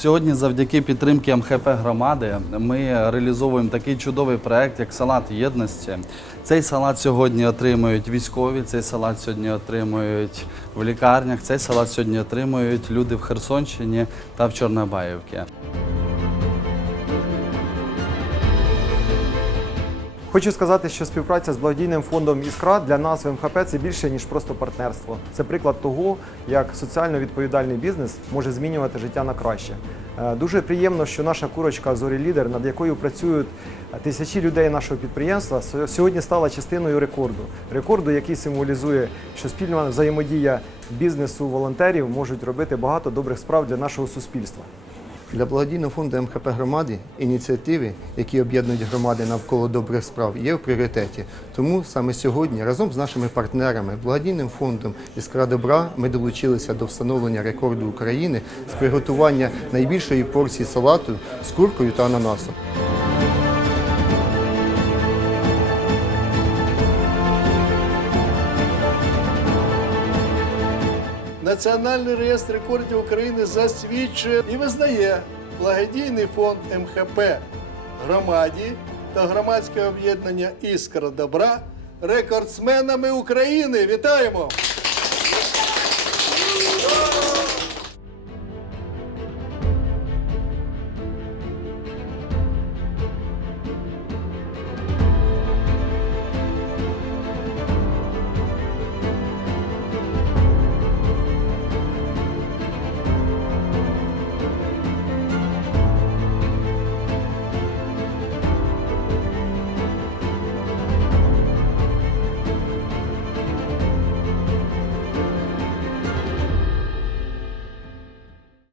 Сьогодні, завдяки підтримки МХП громади, ми реалізовуємо такий чудовий проект, як салат єдності. Цей салат сьогодні отримують військові, цей салат сьогодні отримують в лікарнях, цей салат сьогодні отримують люди в Херсонщині та в Чорнобаївці. Хочу сказати, що співпраця з благодійним фондом Іскра для нас в МХП це більше ніж просто партнерство. Це приклад того, як соціально відповідальний бізнес може змінювати життя на краще. Е, Дуже приємно, що наша курочка Зорі Лідер, над якою працюють тисячі людей нашого підприємства, сьогодні стала частиною рекорду. Рекорду, який символізує, що спільна взаємодія бізнесу волонтерів можуть робити багато добрих справ для нашого суспільства. Для благодійного фонду МХП громади ініціативи, які об'єднують громади навколо добрих справ, є в пріоритеті. Тому саме сьогодні, разом з нашими партнерами, благодійним фондом Іскра добра, ми долучилися до встановлення рекорду України з приготування найбільшої порції салату з куркою та ананасом. Національний реєстр рекордів України засвідчує і визнає благодійний фонд МХП громаді та громадське об'єднання Іскра добра рекордсменами України. Вітаємо!